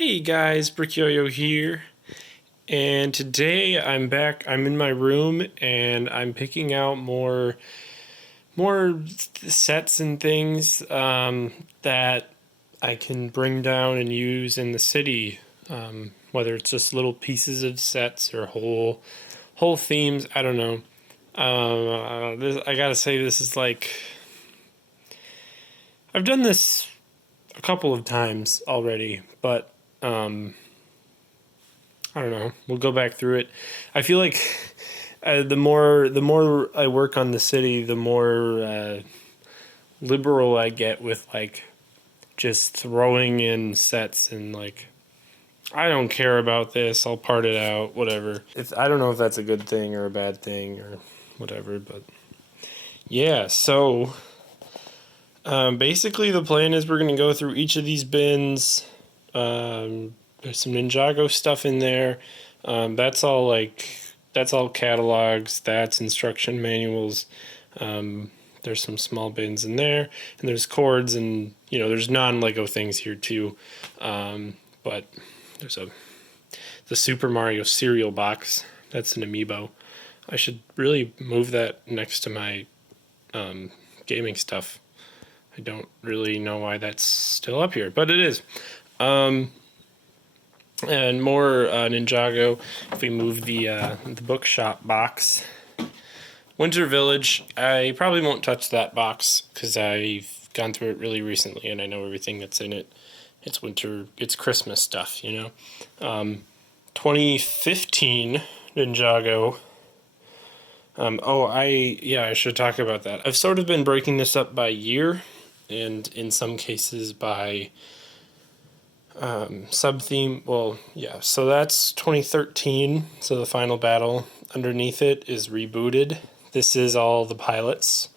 Hey guys, Brickyo here, and today I'm back. I'm in my room and I'm picking out more sets and things that I can bring down and use in the city. Whether it's just little pieces of sets or whole themes, I don't know. I gotta say, this is like I've done this a couple of times already, but I don't know. We'll go back through it. I feel like the more I work on the city, the more liberal I get with like just throwing in sets and like I don't care about this. I'll part it out. Whatever. I don't know if that's a good thing or a bad thing or whatever, but yeah. So basically, the plan is we're gonna go through each of these bins. There's some Ninjago stuff in there. That's all catalogs. That's instruction manuals. There's some small bins in there, and there's cords, and there's non-Lego things here too. But there's the Super Mario cereal box. That's an amiibo. I should really move that next to my gaming stuff. I don't really know why that's still up here, but it is. And more Ninjago. If we move the bookshop box, Winter Village. I probably won't touch that box because I've gone through it really recently and I know everything that's in it. It's winter. It's Christmas stuff, 2015 Ninjago. I should talk about that. I've sort of been breaking this up by year, and in some cases by sub-theme. Well, yeah, so that's 2013, so the final battle. Underneath it is Rebooted. This is all the pilots.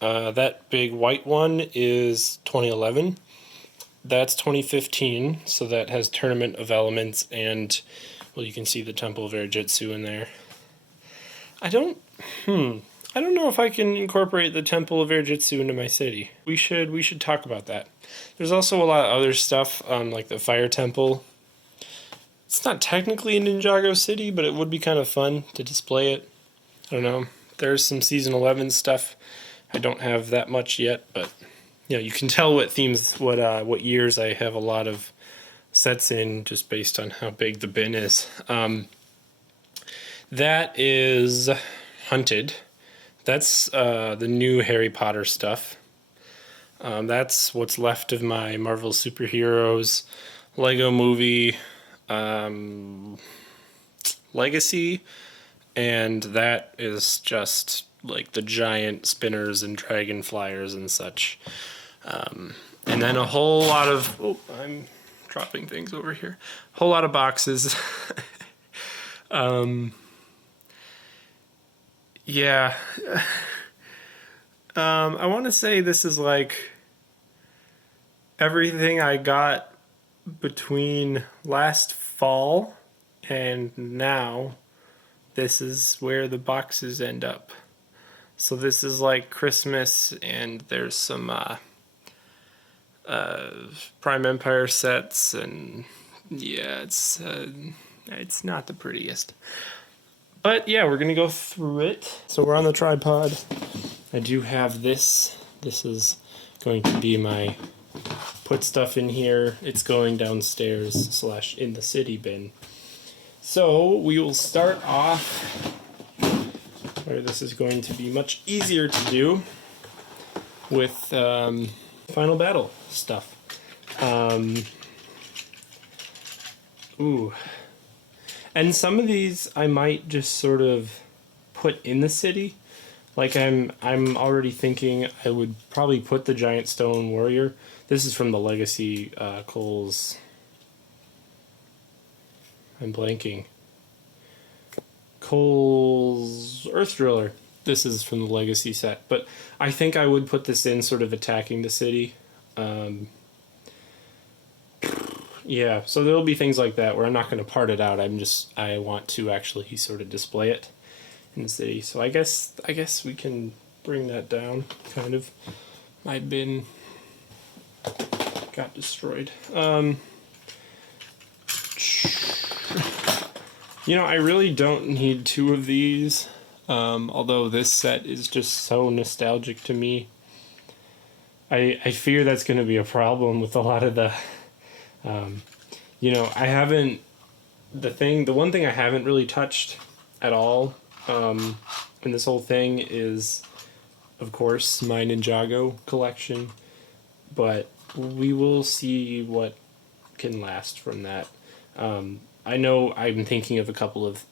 That big white one is 2011. That's 2015, so that has Tournament of Elements, and, well, you can see the Temple of Air-Jitsu in there. I don't know if I can incorporate the Temple of Air-Jitsu into my city. We should talk about that. There's also a lot of other stuff, like the Fire Temple. It's not technically a Ninjago city, but it would be kind of fun to display it. I don't know. There's some Season 11 stuff. I don't have that much yet, but you can tell what themes, what years I have a lot of sets in just based on how big the bin is. That is Hunted. That's the new Harry Potter stuff. That's what's left of my Marvel Superheroes Lego Movie Legacy, and that is just like the giant spinners and dragon flyers and such. And then a whole lot of... Oh, I'm dropping things over here. A whole lot of boxes. Yeah. I want to say this is like everything I got between last fall and now. This is where the boxes end up. So this is like Christmas, and there's some Prime Empire sets, and yeah, it's not the prettiest. But yeah, we're gonna go through it. So we're on the tripod. I do have this. This is going to be my put stuff in here. It's going downstairs / in the city bin. So we will start off where this is going to be much easier to do with final battle stuff. And some of these I might just sort of put in the city. Like I'm already thinking I would probably put the Giant Stone Warrior. This is from the Legacy Cole's. I'm blanking. Cole's Earth Driller. This is from the Legacy set. But I think I would put this in sort of attacking the city. Yeah, so there'll be things like that where I'm not going to part it out. I want to actually sort of display it in the city. So I guess we can bring that down, kind of. My bin got destroyed. You know, I really don't need 2 of these, although this set is just so nostalgic to me. I fear that's going to be a problem with a lot of the, you know, I haven't, the one thing I haven't really touched at all in this whole thing is, of course, my Ninjago collection, but we will see what can last from that. I know I'm thinking of a couple of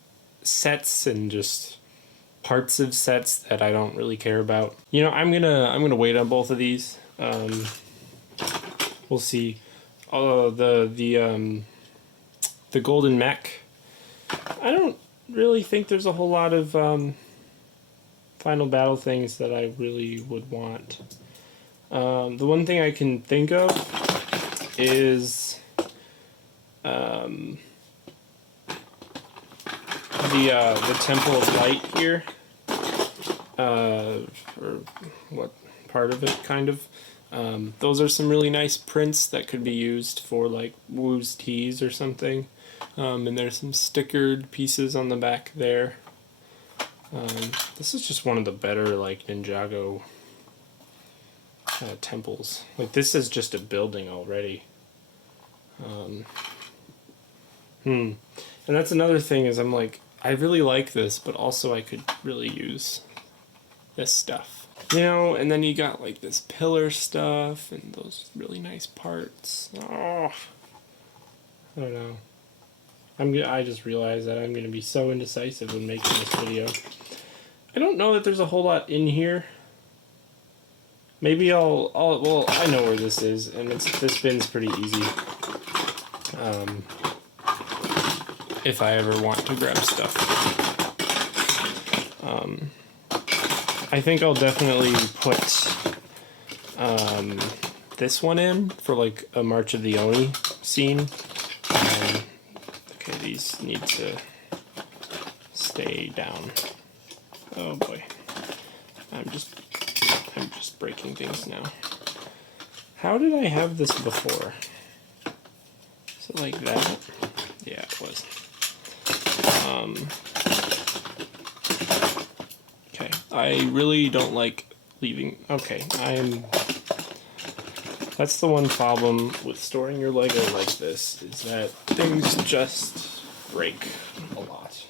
sets and just parts of sets that I don't really care about. You know, I'm gonna wait on both of these. We'll see. The golden mech. I don't really think there's a whole lot of final battle things that I really would want. The one thing I can think of is the Temple of Light here, or what part of it, kind of. Those are some really nice prints that could be used for like Wu's tees or something. And there's some stickered pieces on the back there. This is just one of the better like Ninjago temples. Like this is just a building already. And that's another thing is I'm like, I really like this, but also I could really use this stuff. You know, and then you got like this pillar stuff and those really nice parts. Oh, I don't know. I just realized that I'm going to be so indecisive when making this video. I don't know that there's a whole lot in here. Maybe well, I know where this is, and this bin's pretty easy. If I ever want to grab stuff. I think I'll definitely put this one in for like a March of the Oni scene. Okay, these need to stay down. Oh boy. I'm just breaking things now. How did I have this before? Is it like that? Yeah, it was. Okay, I really don't like leaving. Okay, that's the one problem with storing your Lego like this, is that things just break a lot.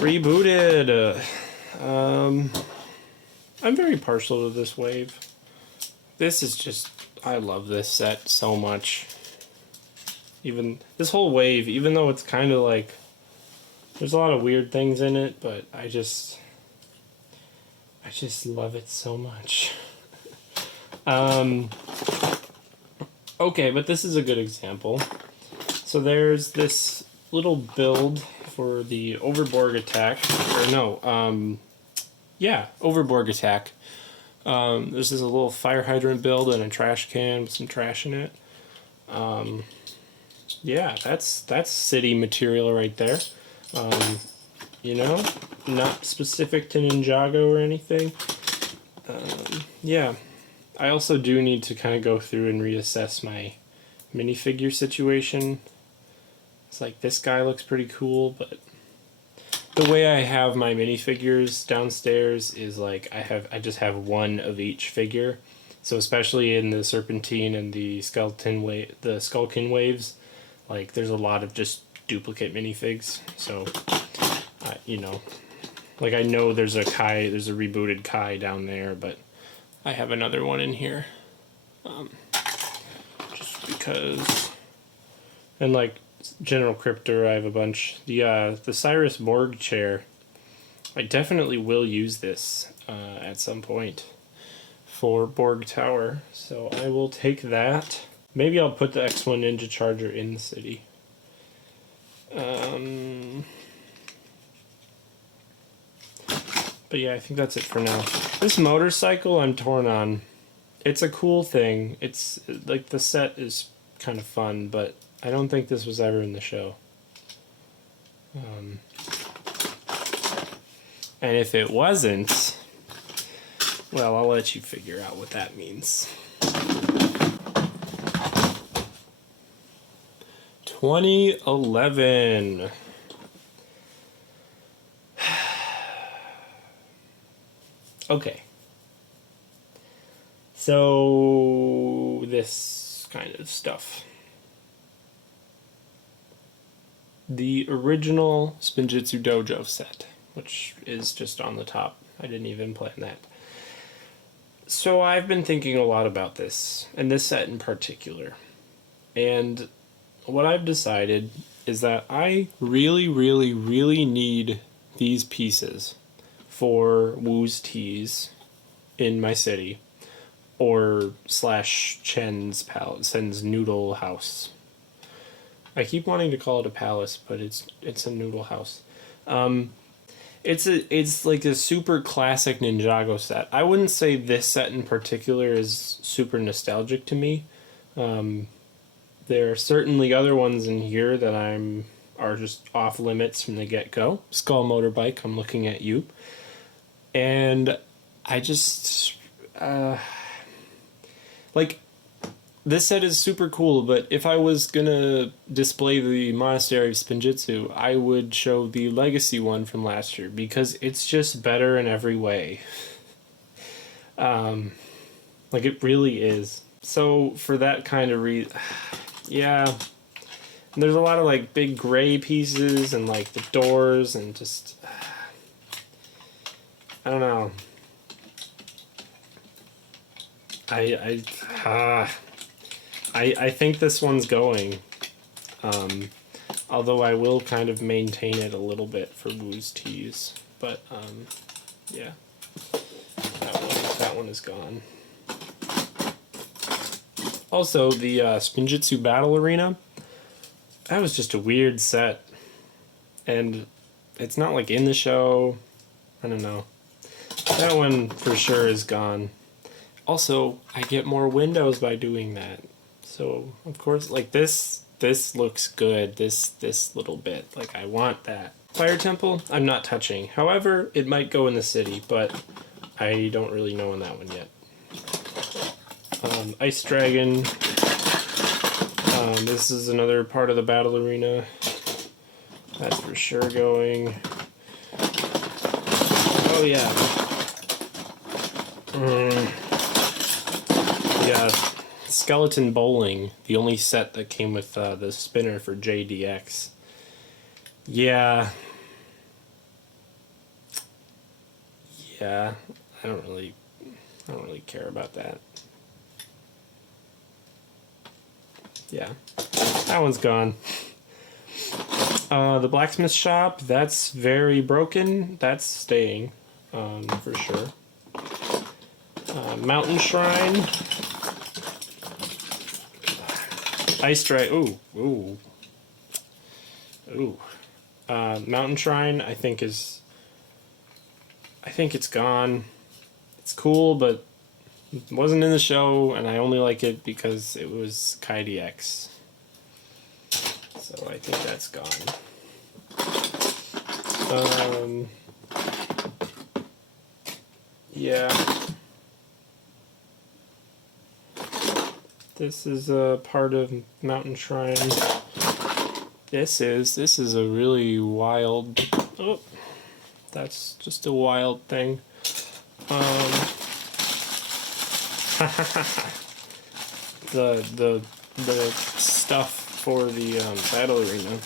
Rebooted. I'm very partial to this wave. This is just, I love this set so much. Even this whole wave, even though it's kind of like, there's a lot of weird things in it, but I just love it so much. Okay, but this is a good example. So there's this little build for the Overborg attack, or no, yeah, Overborg attack. This is a little fire hydrant build and a trash can with some trash in it. Yeah, that's city material right there. You know, not specific to Ninjago or anything. Yeah, I also do need to kind of go through and reassess my minifigure situation. It's like, this guy looks pretty cool, but the way I have my minifigures downstairs is like I just have one of each figure. So especially in the Serpentine and the Skullkin waves, like there's a lot of just duplicate minifigs. So you know, like I know there's a rebooted Kai down there, but I have another one in here, just because. And like General Cryptor, I have a bunch. The Cyrus Borg chair, I definitely will use this at some point for Borg Tower, so I will take that. Maybe I'll put the X1 Ninja Charger in the city. But yeah, I think that's it for now. This motorcycle I'm torn on. It's a cool thing. It's like the set is kind of fun, but I don't think this was ever in the show. And if it wasn't, well, I'll let you figure out what that means. 2011. Okay. So, this kind of stuff. The original Spinjitzu Dojo set, which is just on the top. I didn't even plan that. So I've been thinking a lot about this, and this set in particular. And what I've decided is that I really, really, really need these pieces for Wu's Teas in my city, or slash Chen's noodle house. I keep wanting to call it a palace, but it's a noodle house. It's like a super classic Ninjago set. I wouldn't say this set in particular is super nostalgic to me. There are certainly other ones in here that are just off limits from the get-go. Skull Motorbike, I'm looking at you. And I just like, this set is super cool, but if I was gonna display the Monastery of Spinjitzu, I would show the Legacy one from last year, because it's just better in every way. Like, it really is. So, for that kind of reason, yeah. And there's a lot of, like, big gray pieces, and, like, the doors, and just, I don't know. I think this one's going. Although I will kind of maintain it a little bit for Wu's Teas. But, yeah. That one is gone. Also, the Spinjitzu Battle Arena, that was just a weird set. And it's not, like, in the show. I don't know. That one for sure is gone. Also, I get more windows by doing that. So, of course, like, this looks good, this little bit. Like, I want that. Fire Temple, I'm not touching. However, it might go in the city, but I don't really know on that one yet. Ice Dragon. This is another part of the Battle Arena. That's for sure going. Oh, yeah. Yeah, Skeleton Bowling, the only set that came with the spinner for JDX. Yeah. Yeah, I don't really care about that. Yeah, that one's gone. The blacksmith shop, that's very broken. That's staying, for sure. Mountain Shrine. Ice Dragon. Ooh. Mountain Shrine, I think it's gone. It's cool, but it wasn't in the show, and I only like it because it was KaiDX. So I think that's gone. Yeah. This is a part of Mountain Shrine. This is a really wild. Oh, that's just a wild thing. The stuff for the battle arena.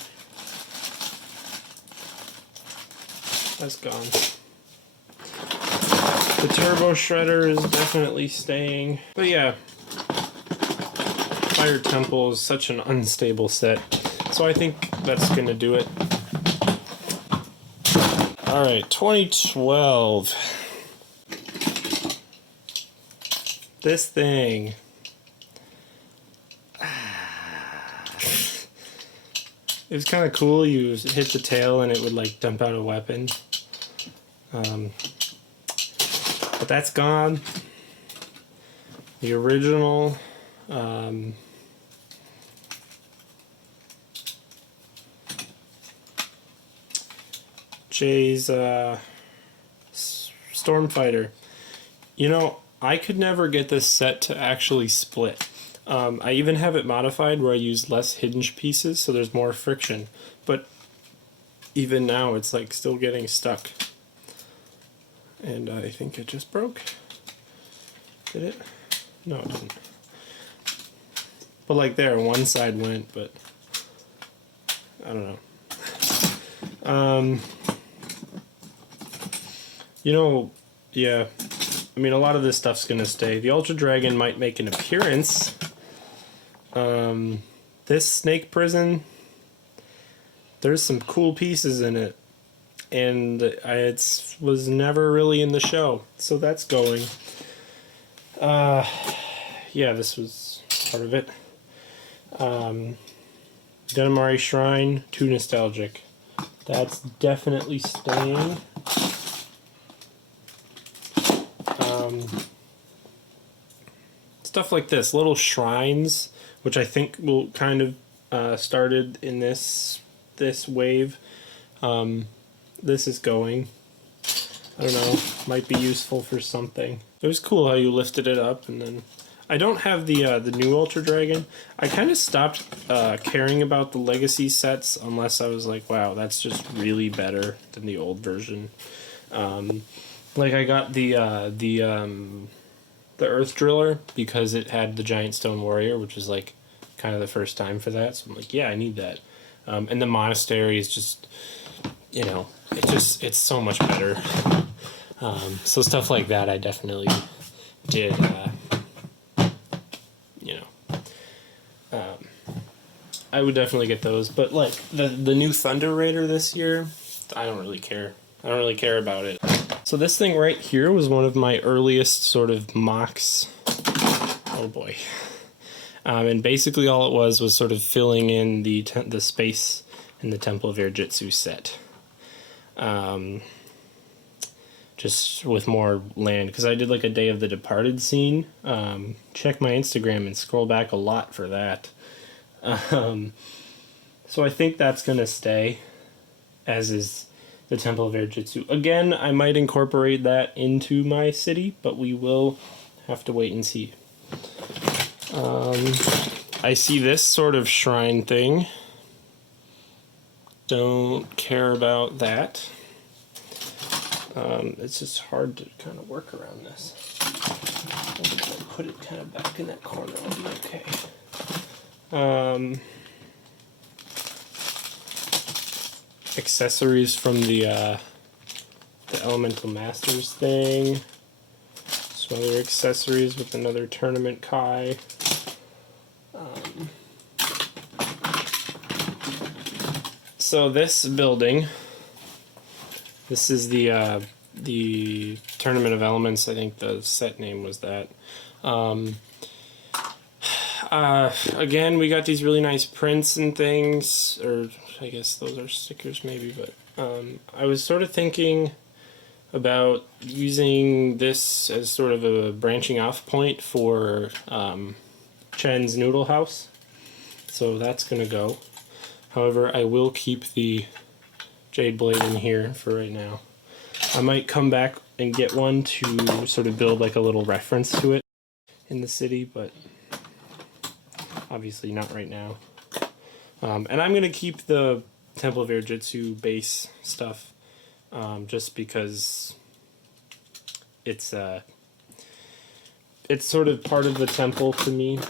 That's gone. The Turbo Shredder is definitely staying. But yeah, Fire Temple is such an unstable set. So I think that's going to do it. Alright, 2012. This thing. It was kind of cool. You hit the tail and it would like dump out a weapon. But that's gone. The original. Jay's Stormfighter. You know, I could never get this set to actually split. I even have it modified where I use less hinge pieces, so there's more friction. But even now, it's like still getting stuck. And I think it just broke. Did it? No, it didn't. But like there, one side went, but I don't know. You know, yeah. I mean, a lot of this stuff's gonna stay. The Ultra Dragon might make an appearance. This snake prison, there's some cool pieces in it, and it was never really in the show, so that's going. Yeah, this was part of it. Denamari Shrine, too nostalgic. That's definitely staying. Stuff like this, little shrines, which I think will kind of started in this wave. This is going. I don't know, might be useful for something. It was cool how you lifted it up, and then I don't have the new Ultra Dragon. I kind of stopped caring about the legacy sets unless I was like, wow, that's just really better than the old version. Like I got the Earth Driller because it had the Giant Stone Warrior, which was like kind of the first time for that. So I'm like, yeah, I need that. And the Monastery is just, you know, it's so much better. So stuff like that I definitely did, you know. I would definitely get those. But like the new Thunder Raider this year, I don't really care. I don't really care about it. So this thing right here was one of my earliest sort of mocks. Oh boy. And basically all it was sort of filling in the space in the Temple of Air Jitsu set. Just with more land, because I did like a Day of the Departed scene. Check my Instagram and scroll back a lot for that. So I think that's going to stay, as is the Temple of Air Jitsu. Again, I might incorporate that into my city, but we will have to wait and see. I see this sort of shrine thing. Don't care about that. It's just hard to kind of work around this. If I put it kind of back in that corner, I'll be okay. Accessories from the Elemental Masters thing. Some other accessories with another tournament Kai. So this building, this is the Tournament of Elements. I think the set name was that. Again, we got these really nice prints and things, or I guess those are stickers maybe, but I was sort of thinking about using this as sort of a branching off point for Chen's Noodle House. So that's going to go. However, I will keep the Jade Blade in here for right now. I might come back and get one to sort of build like a little reference to it in the city, but obviously not right now. And I'm going to keep the Temple of Air Jitsu base stuff just because it's sort of part of the temple to me,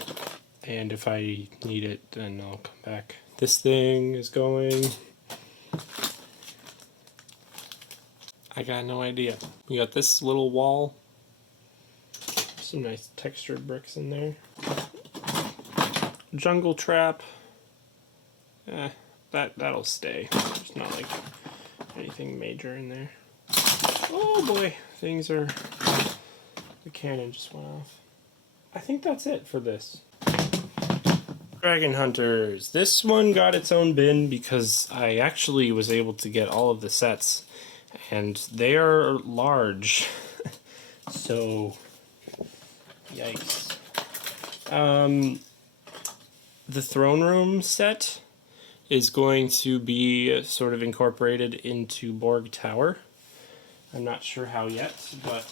and if I need it, then I'll come back. This thing is going. I got no idea. We got this little wall. Some nice textured bricks in there. Jungle trap. That'll stay. There's not like anything major in there. Oh boy, things are. The cannon just went off. I think that's it for this. Dragon Hunters. This one got its own bin because I actually was able to get all of the sets, and they are large. So, yikes. The Throne Room set is going to be sort of incorporated into Borg Tower. I'm not sure how yet, but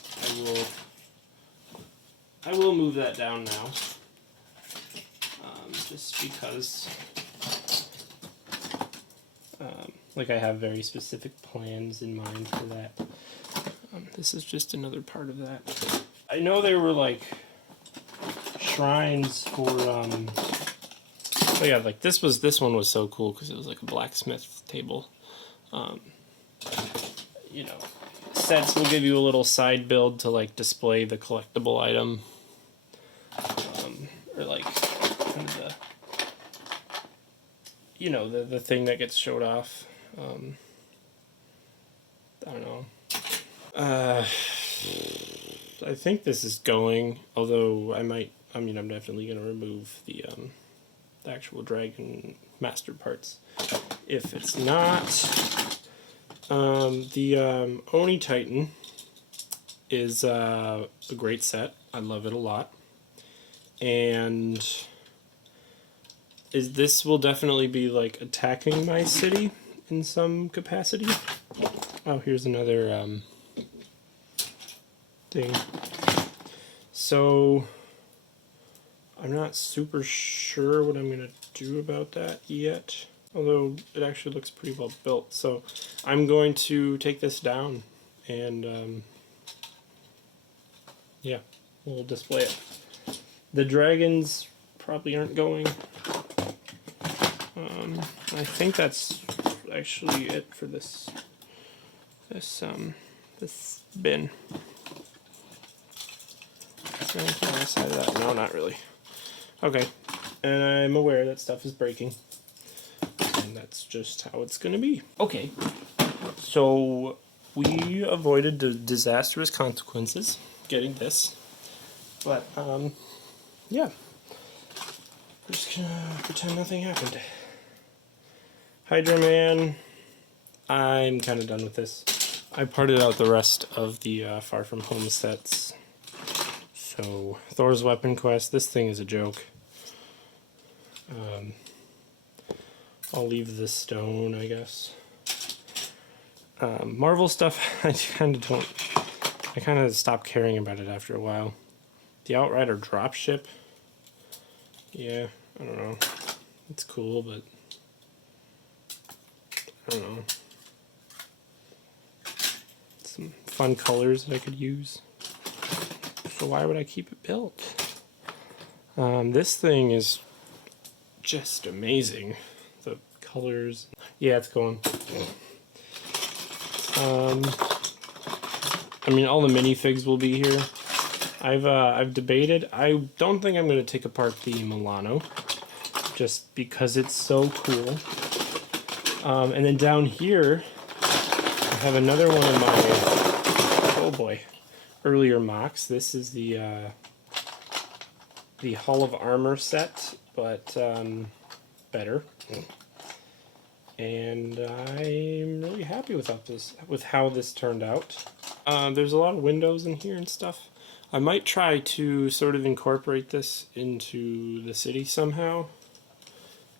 I will move that down now. just because like I have very specific plans in mind for that. This is just another part of that. I know there were like shrines for oh yeah, like this one was so cool because it was like a blacksmith table. You know, sets will give you a little side build to like display the collectible item, or like kind of the, you know, the thing that gets showed off. I don't know. I think this is going, although I'm definitely going to remove the actual dragon master parts if it's not. The Oni Titan is a great set. I love it a lot. And this will definitely be like attacking my city in some capacity. Oh, here's another thing. So I'm not super sure what I'm going to do about that yet, although it actually looks pretty well built. So I'm going to take this down and yeah, we'll display it. The dragons probably aren't going. I think that's actually it for this bin. Is there anything on the side of that? No, not really. Okay, and I'm aware that stuff is breaking, and that's just how it's gonna be. Okay, so we avoided the disastrous consequences getting this, but yeah, we're just gonna pretend nothing happened. Hydra Man, I'm kind of done with this. I parted out the rest of the Far From Home sets. So, Thor's Weapon Quest, this thing is a joke. I'll leave the stone, I guess. Marvel stuff, I kind of stopped caring about it after a while. The Outrider dropship, yeah, I don't know. It's cool, but I don't know. Some fun colors that I could use. So why would I keep it built? This thing is just amazing. The colors. Yeah, it's going. I mean, all the minifigs will be here. I've debated. I don't think I'm going to take apart the Milano, just because it's so cool. And then down here, I have another one of my, oh boy, earlier mocks. This is the Hall of Armor set, but better. And I'm really happy with how this turned out. There's a lot of windows in here and stuff. I might try to sort of incorporate this into the city somehow.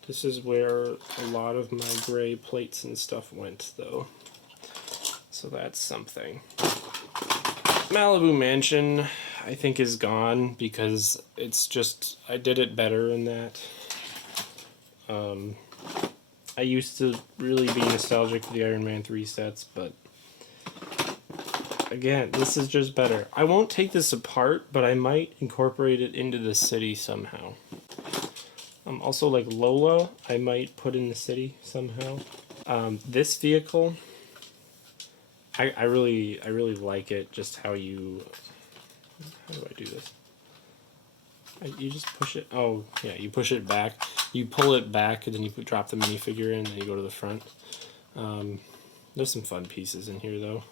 This is where a lot of my gray plates and stuff went, though. So that's something. Malibu Mansion, I think, is gone because it's just, I did it better in that. I used to really be nostalgic for the Iron Man 3 sets, but again, this is just better. I won't take this apart, but I might incorporate it into the city somehow. Also, like Lola, I might put in the city somehow. This vehicle, I really like it. Just how do I do this? You just push it. Oh yeah, you push it back. You pull it back, and then you drop the minifigure in, and then you go to the front. There's some fun pieces in here, though.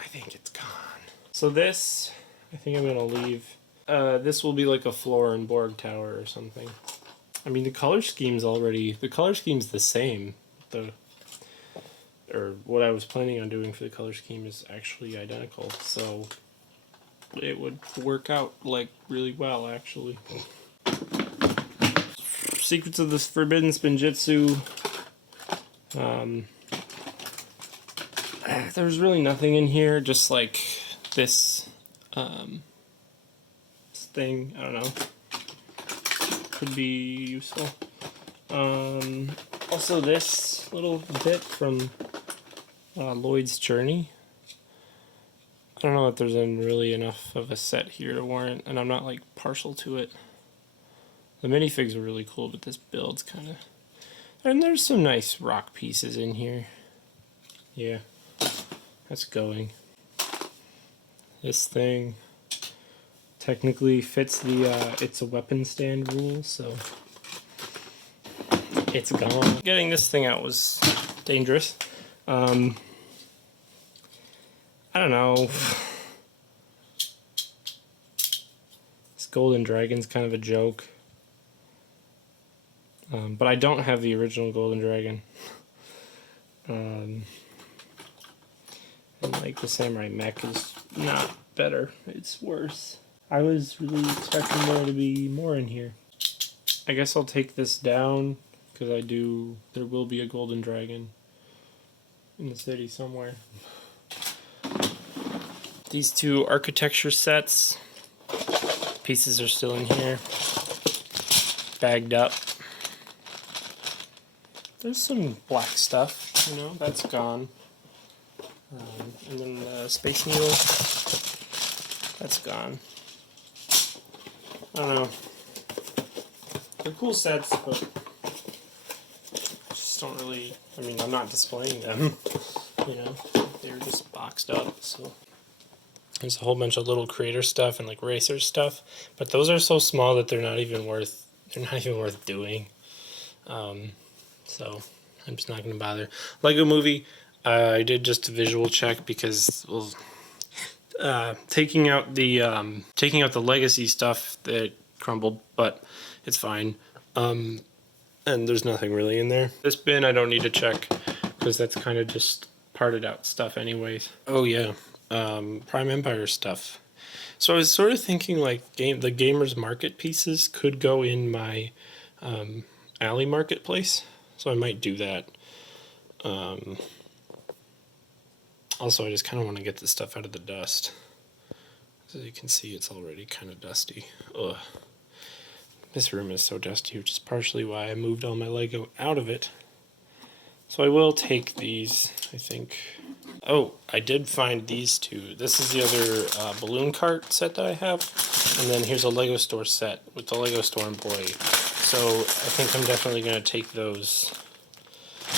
I think it's gone. So this, I think I'm gonna leave. This will be like a floor in Borg Tower or something. I mean, the color scheme's the same. Or what I was planning on doing for the color scheme is actually identical, so it would work out like really well, actually. Secrets of the Forbidden Spinjitzu. There's really nothing in here, just like this thing. I don't know. could be useful. Also this little bit from Lloyd's Journey. I don't know if there's really enough of a set here to warrant, and I'm not like partial to it. The minifigs are really cool, but this build's kind of... And there's some nice rock pieces in here. Yeah, that's going. This thing technically fits the it's a weapon stand rule, so it's gone. Getting this thing out was dangerous. I don't know. This golden dragon's kind of a joke. But I don't have the original golden dragon. And like the samurai mech is not better, it's worse. I was really expecting there to be more in here. I guess I'll take this down, because there will be a golden dragon in the city somewhere. These two architecture sets, pieces are still in here, bagged up. There's some black stuff, you know, that's gone. And then the Space Needle, that's gone. I don't know. They're cool sets, but just don't really, I mean, I'm not displaying them, you know, they're just boxed up, so. There's a whole bunch of little creator stuff and like racer stuff, but those are so small that they're not even worth doing. So I'm just not going to bother. Lego Movie, I did just a visual check because taking out the legacy stuff that crumbled, but it's fine. And there's nothing really in there. This bin I don't need to check because that's kind of just parted out stuff anyways. Oh yeah, Prime Empire stuff. So I was sort of thinking like the Gamers Market pieces could go in my Alley Marketplace. So I might do that. Also, I just kind of want to get this stuff out of the dust. As you can see, it's already kind of dusty. Ugh. This room is so dusty, which is partially why I moved all my Lego out of it. So I will take these, I think. Oh, I did find these two. This is the other balloon cart set that I have. And then here's a Lego store set with the Lego store employee. So I think I'm definitely going to take those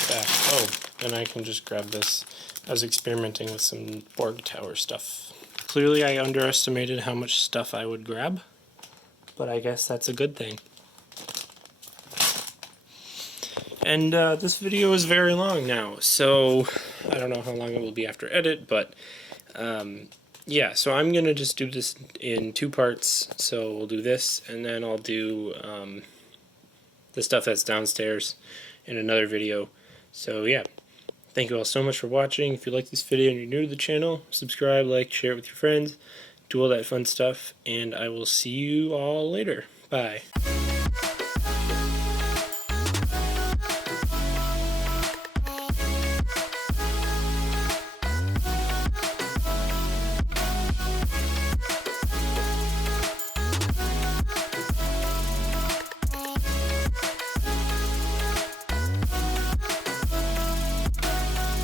back. Oh, and I can just grab this. I was experimenting with some Borg Tower stuff. Clearly I underestimated how much stuff I would grab, but I guess that's a good thing. And this video is very long now, so I don't know how long it will be after edit, but yeah, so I'm going to just do this in 2 parts. So we'll do this, and then I'll do the stuff that's downstairs in another video. So yeah, thank you all so much for watching. If you like this video and you're new to the channel, subscribe, like, share it with your friends, do all that fun stuff, and I will see you all later. Bye.